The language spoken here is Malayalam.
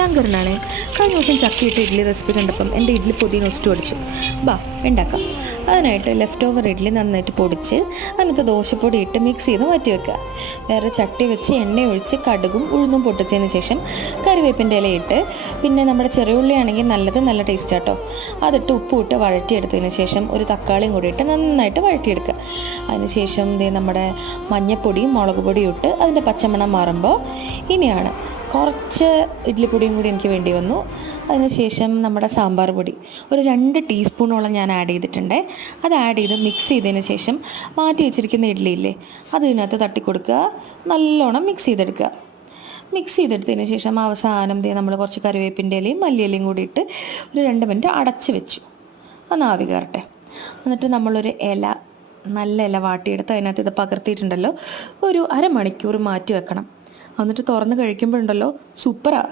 ശങ്കരനാണ്. കഴിഞ്ഞ ദിവസം ചക്കയിട്ട് ഇഡ്ഡലി റെസിപ്പി കണ്ടപ്പം എൻ്റെ ഇഡ്ഡലി പുതിയ നൊസ്റ്റു അടിച്ചു. ബാ ഉണ്ടാക്കാം. അതിനായിട്ട് ലെഫ്റ്റ് ഓവർ ഇഡ്ഡലി നന്നായിട്ട് പൊടിച്ച് അതിനകത്ത് ദോശപ്പൊടി ഇട്ട് മിക്സ് ചെയ്ത് മാറ്റി വെക്കുക. വേറെ ചട്ടി വെച്ച് എണ്ണ ഒഴിച്ച് കടുകും ഉഴുന്നും പൊട്ടിച്ചതിന് ശേഷം കറിവേപ്പിൻ്റെ ഇലയിട്ട്, പിന്നെ നമ്മുടെ ചെറിയുള്ളി ആണെങ്കിൽ നല്ല ടേസ്റ്റ് ആട്ടോ, അതിട്ട് ഉപ്പും ഇട്ട് വഴറ്റിയെടുത്തതിന് ശേഷം ഒരു തക്കാളിയും കൂടി ഇട്ട് നന്നായിട്ട് വഴറ്റിയെടുക്കുക. അതിനുശേഷം നമ്മുടെ മഞ്ഞപ്പൊടിയും മുളക് പൊടിയും ഇട്ട് അതിൻ്റെ പച്ചമണം മാറുമ്പോൾ ഇനിയാണ് കുറച്ച് ഇഡ്ഡലിപ്പൊടിയും കൂടി എനിക്ക് വേണ്ടി വന്നു. അതിനുശേഷം നമ്മുടെ സാമ്പാർ പൊടി ഒരു 2 ടീസ്പൂണോളം ഞാൻ ആഡ് ചെയ്തിട്ടുണ്ട്. അത് ആഡ് ചെയ്ത് മിക്സ് ചെയ്തതിന് ശേഷം മാറ്റി വെച്ചിരിക്കുന്ന ഇഡ്ഡലിയില്ലേ അത് ഇതിനകത്ത് തട്ടിക്കൊടുക്കുക, നല്ലോണം മിക്സ് ചെയ്തെടുക്കുക. മിക്സ് ചെയ്തെടുത്തതിന് ശേഷം അവസാനം നമ്മൾ കുറച്ച് കറിവേപ്പിൻ്റെ ഇലയും മല്ലിയിലയും കൂടി ഇട്ട് ഒരു 2 മിനിറ്റ് അടച്ച് വെച്ചു. ഒന്ന് ആവി കയറട്ടെ. എന്നിട്ട് നമ്മളൊരു നല്ല ഇല വാട്ടിയെടുത്ത് അതിനകത്ത് ഇത് പകർത്തിയിട്ടുണ്ടല്ലോ, ഒരു അരമണിക്കൂർ മാറ്റി വെക്കണം. എന്നിട്ട് തുറന്ന് കഴിക്കുമ്പോഴുണ്ടല്ലോ സൂപ്പറാ.